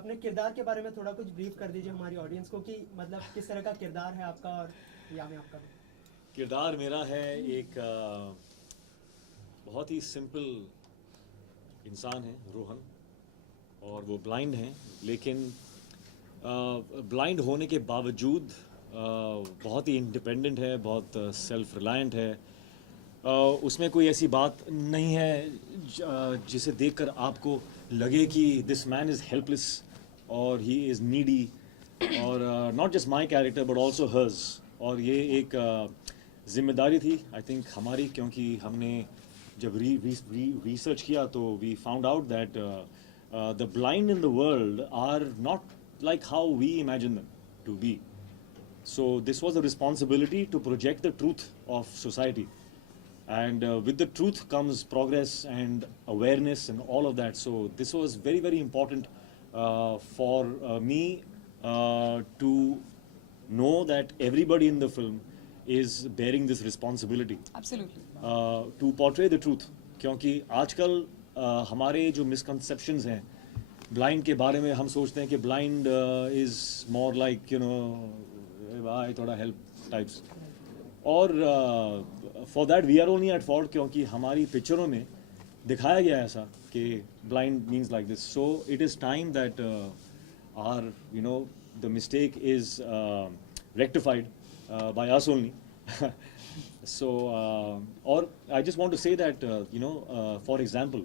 अपने किरदार के बारे में थोड़ा कुछ ब्रीफ कर दीजिए हमारी ऑडियंस को कि मतलब किस तरह का किरदार है आपका और यामी आपका। किरदार मेरा है एक बहुत ही सिंपल इंसान है, रोहन, और वो ब्लाइंड है, लेकिन ब्लाइंड होने के बावजूद बहुत ही इंडिपेंडेंट है, बहुत सेल्फ रिलायंट है। उसमें कोई ऐसी बात नहीं है जिसे देखकर आपको लगे कि दिस मैन इज़ हेल्पलेस और ही इज़ नीडी, और not just my character but also hers. और ये एक जिम्मेदारी थी आई थिंक हमारी, क्योंकि हमने जब रिसर्च किया तो we found out that the blind in the world are not like how we imagine them to be. So this was a responsibility to project the truth of society, and with the truth comes progress and awareness and all of that. So this was very, very important for me to know that everybody in the film is bearing this responsibility. Absolutely. To portray the truth, क्योंकि आजकल हमारे जो misconceptions हैं blind के बारे में, हम सोचते हैं कि ब्लाइंड इज़ मोर लाइक भाई थोड़ा हेल्प टाइप्स, और for that we are only at fault, क्योंकि हमारी पिक्चरों में दिखाया गया ऐसा कि blind means like this. So it is time that are the mistake is rectified by us only. So or I just want to say that for example,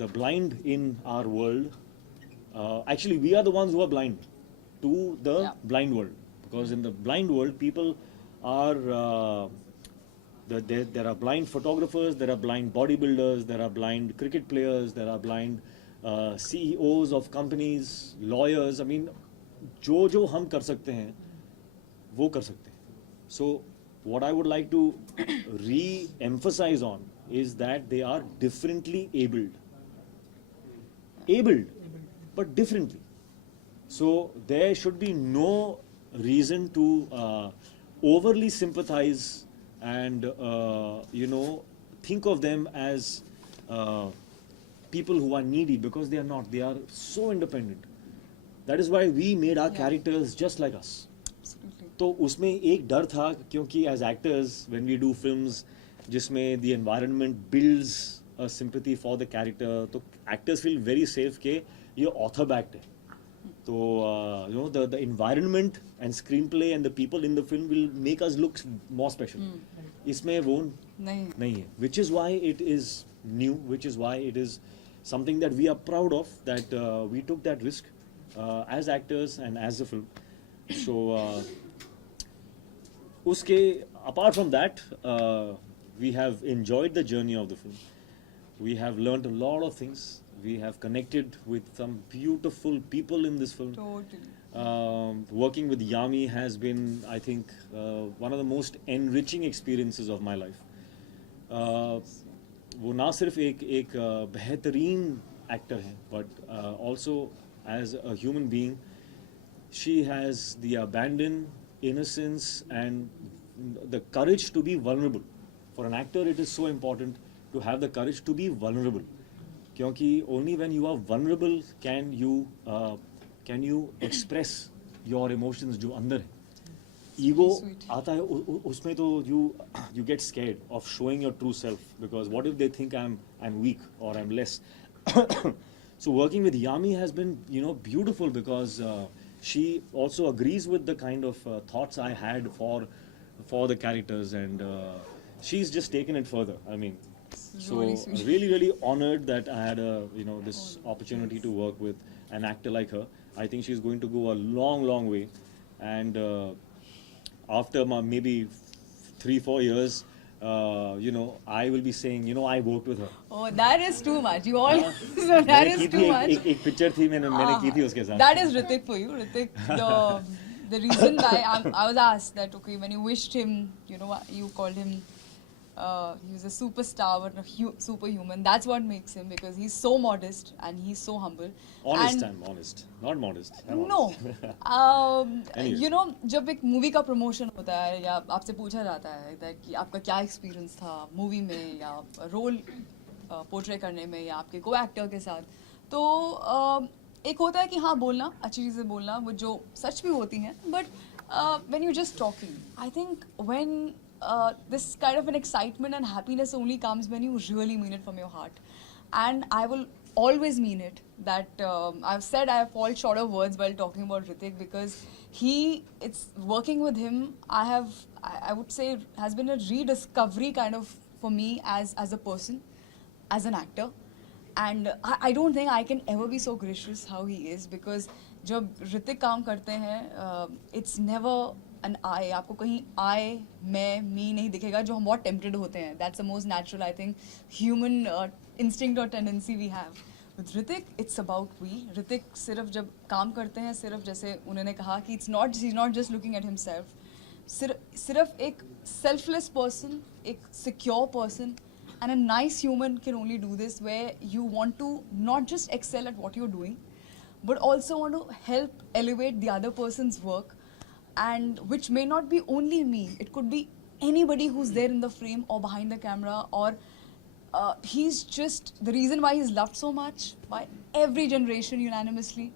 the blind in our world, actually we are the ones who are blind to the blind world, because in the blind world people are there are blind photographers, there are blind bodybuilders, there are blind cricket players, there are blind CEOs of companies, lawyers. I mean, जो हम कर सकते हैं वो कर सकते हैं. So what I would like to re-emphasize on is that they are differently abled, but differently. So there should be no reason to overly sympathize and think of them as people who are needy, because they are not. They are so independent. That is why we made our characters just like us. तो उसमें एक डर था, क्योंकि as actors when we do films जिसमें the environment builds a sympathy for the character, तो actors feel very safe के ये ऑथर बैक्ड है. तो the environment and screen play and the people in the film will make us look more special. इसमें वो नहीं है, which is why it is new, which is why it is something that we are proud of, that we took that risk as actors and as the film. So uske apart from that, we have enjoyed the journey of the film. We have learned a lot of things. We have connected with some beautiful people in this film. Totally. Working with Yami has been, I think, one of the most enriching experiences of my life. वो ना सिर्फ एक बेहतरीन actor है, but also as a human being, she has the abandon, innocence and the courage to be vulnerable. For an actor it is so important to have the courage to be vulnerable, क्योंकि only when you are vulnerable can you express your emotions जो अंदर है. Ego आता है उसमें, तो you get scared of showing your true self, because what if they think I'm weak or I'm less. So working with Yami has been beautiful, because she also agrees with the kind of thoughts I had for the characters, and she's just taken it further. I mean, so really honored that I had this opportunity to work with an actor like her. I think she's going to go a long way, and after maybe 3-4 years, I will be saying, I worked with her. Oh, that is too much. You all, so that is too much. एक picture थी मैंने की थी उसके साथ. That is Hritik for you, Hritik. The reason why I was asked that, okay, when you wished him, you called him, he was a superstar but a superhuman. That's what makes him, because he's so modest and he's so humble. Honest, I'm honest, not modest. No. Anyway. जब एक movie का promotion होता है या आपसे पूछा जाता है कि आपका क्या एक्सपीरियंस था मूवी में या रोल पोर्ट्रे करने में या आपके को एक्टर के साथ, तो एक होता है कि हाँ बोलना, अच्छी चीज़ें बोलना, वो जो सच भी होती हैं, but when you're just talking, I think when this kind of an excitement and happiness only comes when you really mean it from your heart. And I will always mean it, that I've said I fall short of words while talking about Hritik, because it's working with him, I would say has been a rediscovery kind of for me as a person, as an actor. And I don't think I can ever be so gracious how he is, because जब ऋतिक काम करते हैं, it's never an I. आपको कहीं I, मैं, me नहीं दिखेगा, जो हम बहुत tempted होते हैं. That's the most natural, I think, human instinct or tendency we have. With Hrithik, it's about we. Hrithik सिर्फ जब काम करते हैं, सिर्फ जैसे उन्होंने कहा कि he's not just looking at himself. सिर्फ एक selfless person, एक secure person, and a nice human can only do this, where you want to not just excel at what you're doing, but also want to help elevate the other person's work, and which may not be only me. It could be anybody who's there in the frame or behind the camera, or he's just the reason why he's loved so much by every generation unanimously.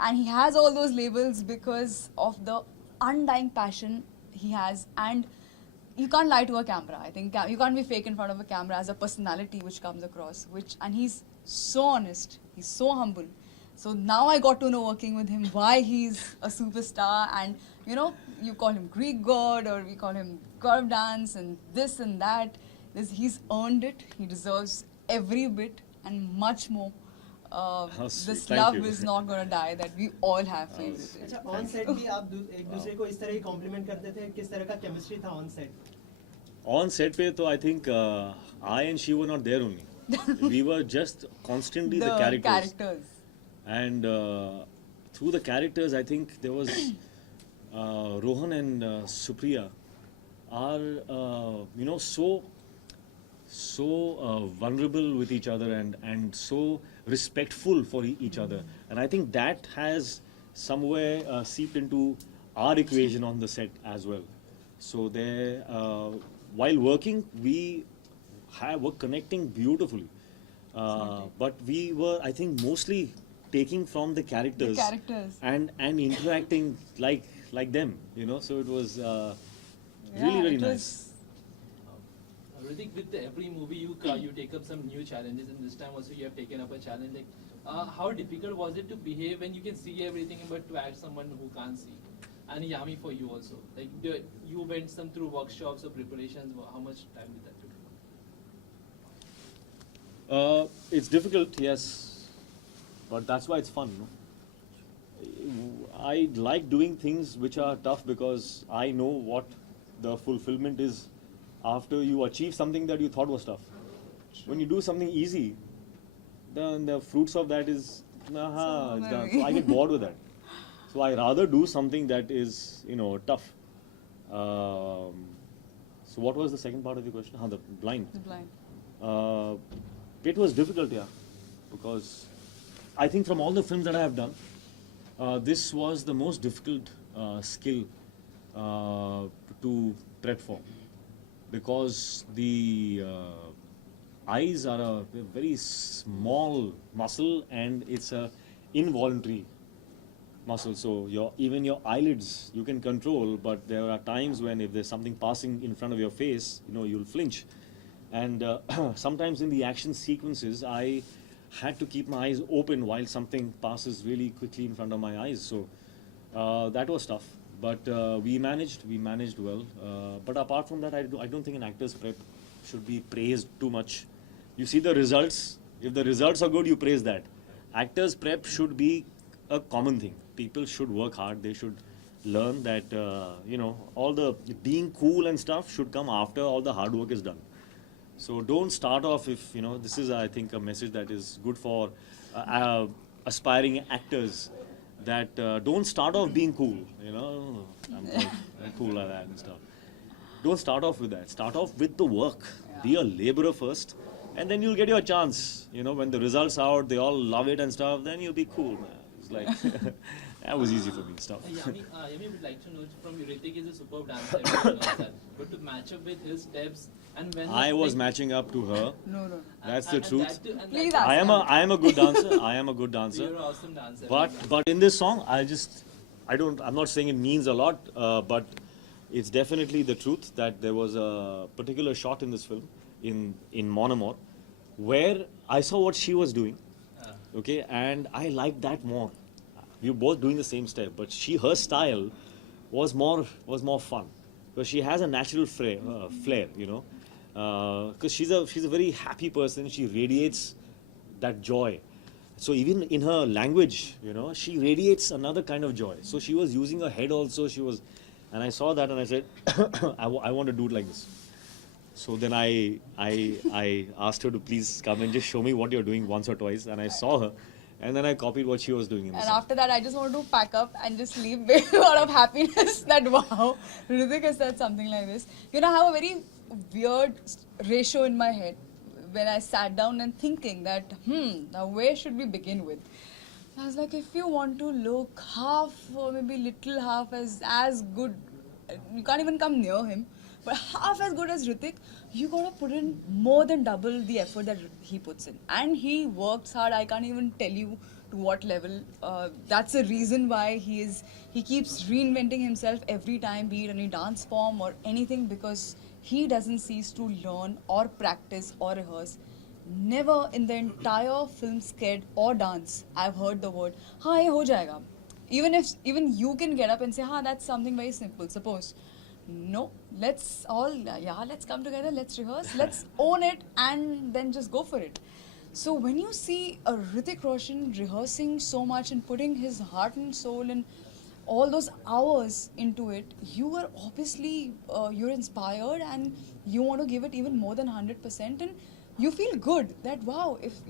And he has all those labels because of the undying passion he has. And you can't lie to a camera. I think you can't be fake in front of a camera as a personality which comes across. And he's so honest. He's so humble. So now I got to know, working with him, why he's a superstar. And you know, you call him Greek god, or we call him god of dance, and this and that. He's earned it. He deserves every bit and much more. This Thank love you. is not going to die, that we all have faith in it. अच्छा, on set भी आप एक दूसरे को इस तरह ही complement करते थे? किस तरह का केमिस्ट्री था ऑन सेट? On set पे तो I think I and she were not there only. We were just constantly the characters. And through the characters, I think there was Rohan and Supriya are so vulnerable with each other, and so respectful for each other, and I think that has somewhere seeped into our equation on the set as well. So there, while working, we were connecting beautifully, but we were, I think, mostly taking from the characters, and interacting like them, you know. So it was really nice. Hritik, with every movie you take up some new challenges, and this time also you have taken up a challenge. Like, how difficult was it to behave when you can see everything, but to act someone who can't see? And Yami, for you also, like you went some through workshops or preparations. How much time did that take? It's difficult, yes, but that's why it's fun. No? I like doing things which are tough, because I know what the fulfillment is after you achieve something that you thought was tough. When you do something easy, then the fruits of that is, it's done. So I get bored with that. So I rather do something that is, tough. So what was the second part of your question? The blind. The blind. It was difficult, yeah, because I think from all the films that I have done, this was the most difficult skill to prep for, because the eyes are a very small muscle, and it's a involuntary muscle. So even your eyelids you can control, but there are times when if there's something passing in front of your face, you'll flinch. And sometimes in the action sequences, I had to keep my eyes open while something passes really quickly in front of my eyes. So that was tough. But we managed well. But apart from that, I don't think an actor's prep should be praised too much. You see the results. If the results are good, you praise that. Actor's prep should be a common thing. People should work hard. They should learn that, all the being cool and stuff should come after all the hard work is done. So don't start off if, this is, I think, a message that is good for aspiring actors. That don't start off being cool, I'm cool like that and stuff. Don't start off with that. Start off with the work. Yeah. Be a laborer first, and then you'll get your chance. When the results are out, they all love it and stuff, then you'll be cool, man. It's like, That was easy for me. Stuff. Yami would like to know from you. Hritik is a superb dancer, everyone knows that. But to match up with his steps, and when I was matching up to her. No. That's the truth. Please I ask am a good dancer. I am a good dancer. You're an awesome dancer. But in this song, I'm not saying it means a lot, but it's definitely the truth that there was a particular shot in this film, in Mon Amour, where I saw what she was doing, okay, and I liked that more. We were both doing the same step, but her style was more fun, because she has a natural flair, you know, because she's a very happy person. She radiates that joy. So even in her language, you know, she radiates another kind of joy. So she was using her head also. And I saw that and I said, I want to do it like this. So then I asked her to please come and just show me what you're doing once or twice. And I saw her, and then I copied what she was doing in the And song. after that, I just wanted to pack up and just leave with a lot of happiness that wow, Hritik has said something like this. You know, I have a very weird ratio in my head when I sat down and thinking that, now where should we begin with? I was like, if you want to look half or maybe little half as good, you can't even come near him, but half as good as Hritik, you gotta put in more than double the effort that he puts in. And he works hard. I can't even tell you to what level. That's the reason why he keeps reinventing himself every time, be it any dance form or anything, because he doesn't cease to learn or practice or rehearse. Never in the entire film, skit or dance, I've heard the word, "हाँ ये हो जाएगा." Even you can get up and say, "हाँ, that's something very simple." Suppose, no, let's come together, let's rehearse, let's own it, and then just go for it. So when you see a Hritik Roshan rehearsing so much and putting his heart and soul and all those hours into it, you are obviously you're inspired and you want to give it even more than 100%, and you feel good that wow, if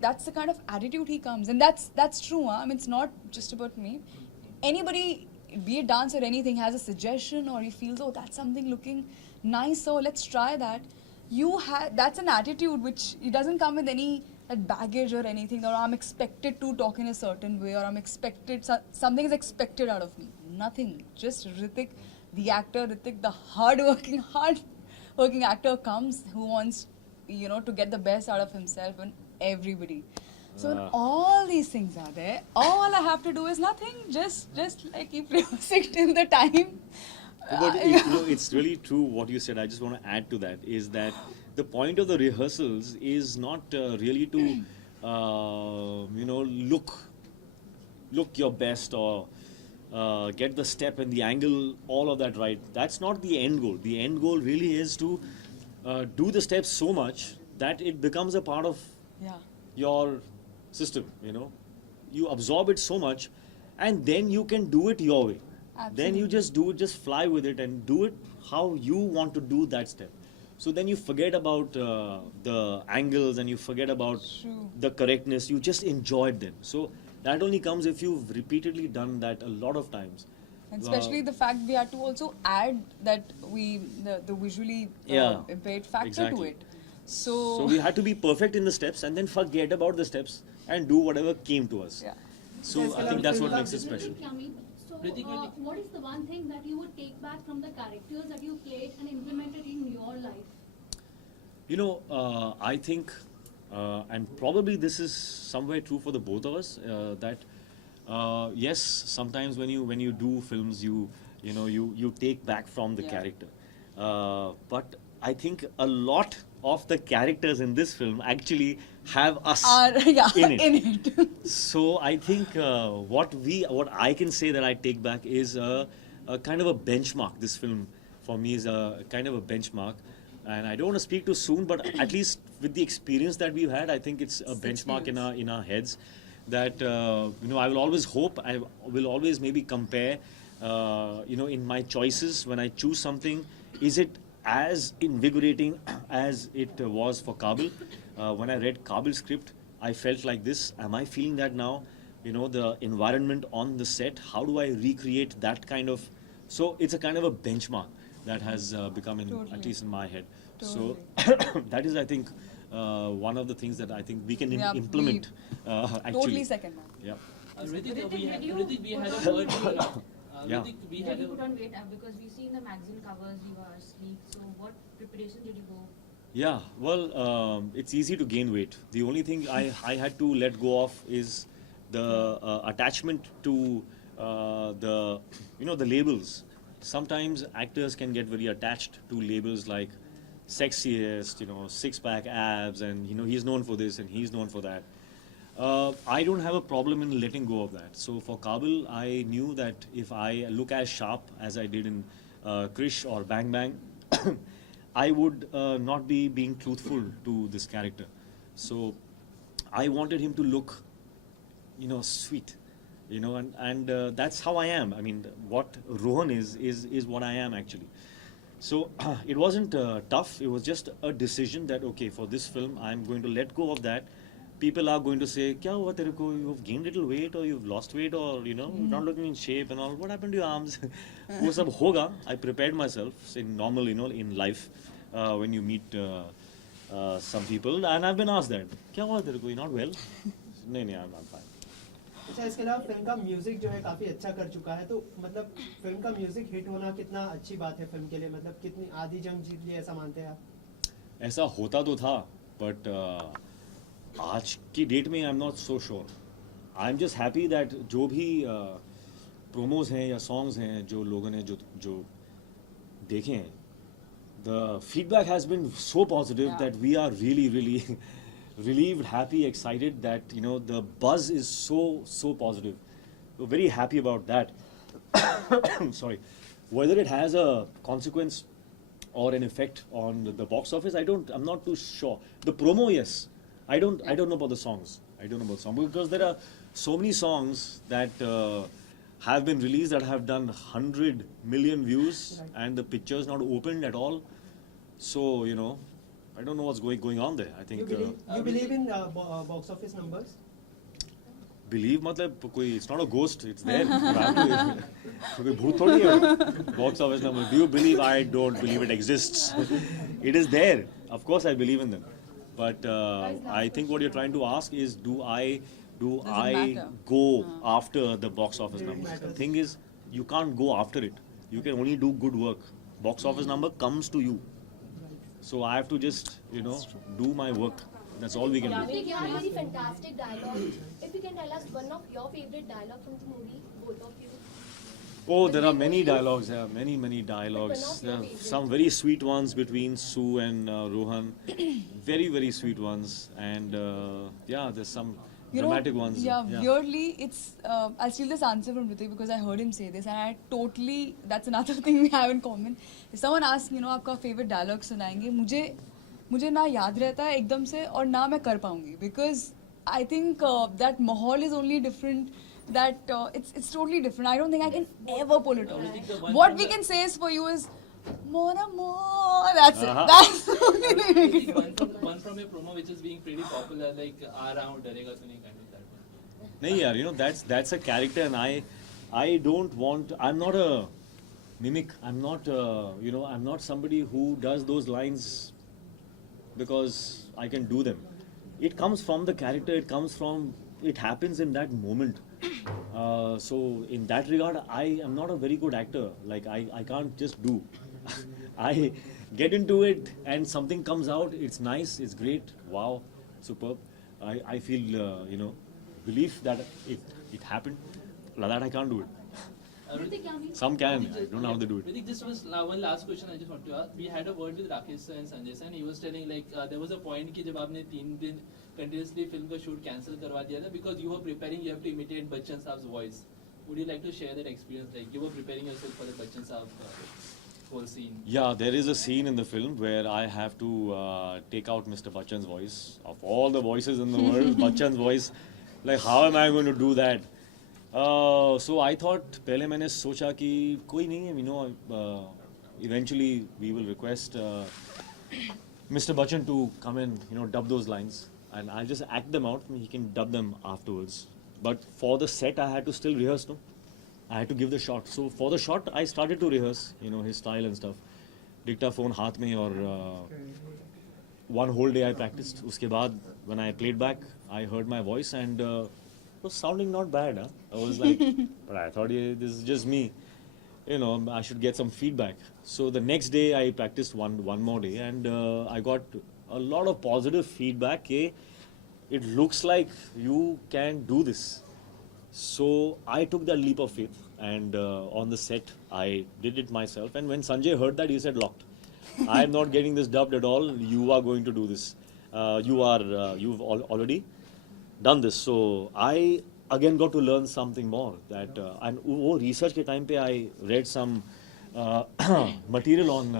that's the kind of attitude he comes, and that's true. Huh? I mean, it's not just about me. Anybody, be it dance or anything, has a suggestion or he feels, oh, that's something looking nice, so let's try that. That's an attitude which it doesn't come with any baggage or anything, or I'm expected to talk in a certain way, or something is expected out of me. Nothing. Just Hritik, the actor, Hritik, the hardworking actor comes who wants, to get the best out of himself and everybody. So when all these things are there, all I have to do is nothing. Just like keep rehearsing till the time. But it's really true what you said. I just want to add to that, is that the point of the rehearsals is not really to look your best or get the step and the angle, all of that right. That's not the end goal. The end goal really is to do the steps so much that it becomes a part of your system. You absorb it so much, and then you can do it your way. Absolutely. Then you just do it, just fly with it and do it how you want to do that step. So then you forget about the angles and you forget about the correctness. You just enjoyed them. So that only comes if you've repeatedly done that a lot of times. And especially the fact we had to also add that the visually impaired factor to it. So we had to be perfect in the steps and then forget about the steps and do whatever came to us. Yeah. So I think that's what makes it special. So, what is the one thing that you would take back from the characters that you played and implemented in your life? I think, and probably this is somewhere true for the both of us, that yes, sometimes when you do films, you take back from the character, but I think a lot of the characters in this film actually have us in it. So I think what I can say that I take back is a kind of a benchmark. This film for me is a kind of a benchmark, and I don't want to speak too soon, but at least with the experience that we've had, I think it's a benchmark in our heads. That I will always hope, I will always maybe compare, in my choices when I choose something, is it as invigorating as it was for Kaabil? When I read Kaabil's script, I felt like this. Am I feeling that now? The environment on the set, how do I recreate that kind of... So it's a kind of a benchmark that has become, at least in my head. Totally. So that is, I think, one of the things that I think we can implement. Actually. Totally second. Yeah. Rhitik, we had a word. Yeah. Rhitik, we Did had you a. put on weight? Because we see in the magazine covers you are sleek. So what preparation did you go? Yeah, well, it's easy to gain weight. The only thing I had to let go of is the attachment to the the labels. Sometimes actors can get very attached to labels like sexiest, six-pack abs, and he's known for this and he's known for that. I don't have a problem in letting go of that. So for Kaabil, I knew that if I look as sharp as I did in Krish or Bang Bang, I would not be being truthful to this character. So I wanted him to look, sweet, and that's how I am. I mean, what Rohan is what I am actually. So it wasn't tough. It was just a decision that okay, for this film, I'm going to let go of that. People are going to say, "Kya hua tere ko? You've gained little weight, or you've lost weight, or you're not looking in shape and all. What happened to your arms?" वो सब होगा. I prepared myself in normal, in life when you meet some people, and I've been asked that. "Kya hua tere ko? You're not well?" नहीं, I'm fine. अच्छा, इसके अलावा film का music जो है काफी अच्छा कर चुका है, तो मतलब फिल्म का म्यूजिक हिट होना कितना अच्छी बात है फिल्म के लिए, मतलब कितनी आधी जंग जीत ली ऐसा मानते हैं आप? ऐसा होता तो था, बट आज की डेट में I am not so sure. I am just happy that जो भी प्रोमोज हैं या सॉन्ग्स हैं जो लोगों ने जो देखे हैं, the feedback has been so positive that we are really relieved, happy, excited that the buzz is so positive. We're very happy about that. Sorry, whether it has a consequence or an effect on the box office, I'm not too sure. The promo, yes. I don't know about the songs. I don't know about songs because there are so many songs that have been released that have done 100 million views, and the picture is not opened at all. So I don't know what's going on there. I think You believe in box office numbers? believe मतलब कोई it's not a ghost, it's there. कोई भूत थोड़ी है. Box office number. Do you believe? I don't believe it exists. It is there. Of course I believe in them. But I think what you're trying to ask is do I matter? go after the box office numbers? The thing is you can't go after it. You can only do good work. Box office number comes to you. So I have to just, do my work. That's all we can do. You have very fantastic dialogue. If you can tell us one of your favorite dialogue from the movie, both of you. Oh, there are many dialogues. There are many dialogues. There are some very sweet ones between Sue and Rohan. Very sweet ones. And there's some dramatic ones. Yeah, weirdly, it's. I'll steal this answer from Hritik because I heard him say this, and I totally. That's another thing we have in common. If someone asks, आपका favorite dialogue सुनाएंगे, मुझे ना याद रहता है एकदम से और ना मैं कर पाऊंगी because I think that माहौल is only different. That it's totally different. I don't think I can ever pull it off. What we can say is for you is more. That's it. That's the only thing we can do. One from a promo which is being pretty popular, like "आ रहा हूँ डरेगा तू नहीं" kind of that one. नहीं यार, that's a character, and I don't want. I'm not a mimic. I'm not I'm not somebody who does those lines because I can do them. It comes from the character. It happens in that moment. So in that regard, I am not a very good actor. Like I can't just do. I get into it and something comes out. It's nice. It's great. Wow, superb. I feel relief that it happened. Like that I can't do it. Hritik, Yami. Some can. I don't know how they do it. Rhitik, just one last question I just want to ask. We had a word with Rakesh sir and Sanjay sir, and he was telling there was a point कि जब आपने 3 दिन continuously film का shoot cancel करवा दिया था because you were preparing, you have to imitate Bachchan Saab's voice. Would you like to share that experience? Like you were preparing yourself for the Bachchan Saab whole scene. Yeah, there is a scene in the film where I have to take out Mr. Bachchan's voice. Of all the voices in the world, Bachchan's voice. Like how am I going to do that? So I thought पहले मैंने सोचा कि कोई नहीं है, eventually we will request Mr. Bachchan to come and dub those lines, and I'll just act them out and he can dub them afterwards. But for the set I had to still rehearse, no? I had to give the shot. So for the shot I started to rehearse, his style and stuff. Dictaphone हाथ में और one whole day I practiced. उसके बाद when I played back, I heard my voice and It was sounding not bad, huh? I was like, but I thought, yeah, this is just me. You know, I should get some feedback. So the next day I practiced one more day, and I got a lot of positive feedback. Hey, it looks like you can do this. So I took that leap of faith, and on the set I did it myself. And when Sanjay heard that, he said, "Locked. I am not getting this dubbed at all. You are going to do this. You've already done this." So I again got to learn something more. That and वो research के time पे I read some material on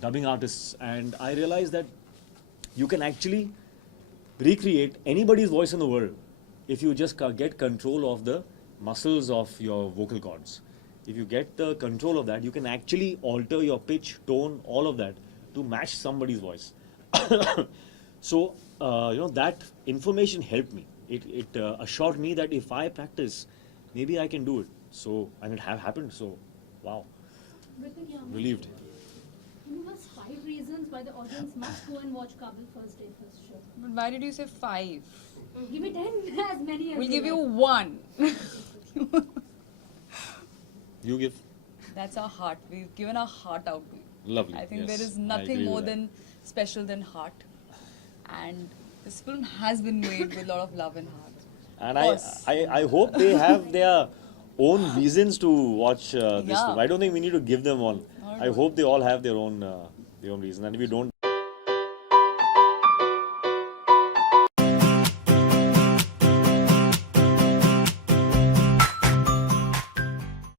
dubbing artists, and I realized that you can actually recreate anybody's voice in the world if you just get control of the muscles of your vocal cords. If you get the control of that, you can actually alter your pitch, tone, all of that to match somebody's voice. So, that information helped me. It assured me that if I practice, maybe I can do it. So, and it happened. So, wow, Hritik, relieved. give us 5 reasons why the audience must go and watch Kaabil first day, first show. But why did you say 5? Give me 10, as many as We'll give you like. 1. You give. That's our heart. We've given our heart out to you. Lovely. I think yes, there is I nothing agree more with that. than special than heart. And this film has been made with a lot of love and heart. And Of course. I hope they have their own reasons to watch this Yeah. film. I don't think we need to give them all. Not I hope they all have their own reason. And if you don't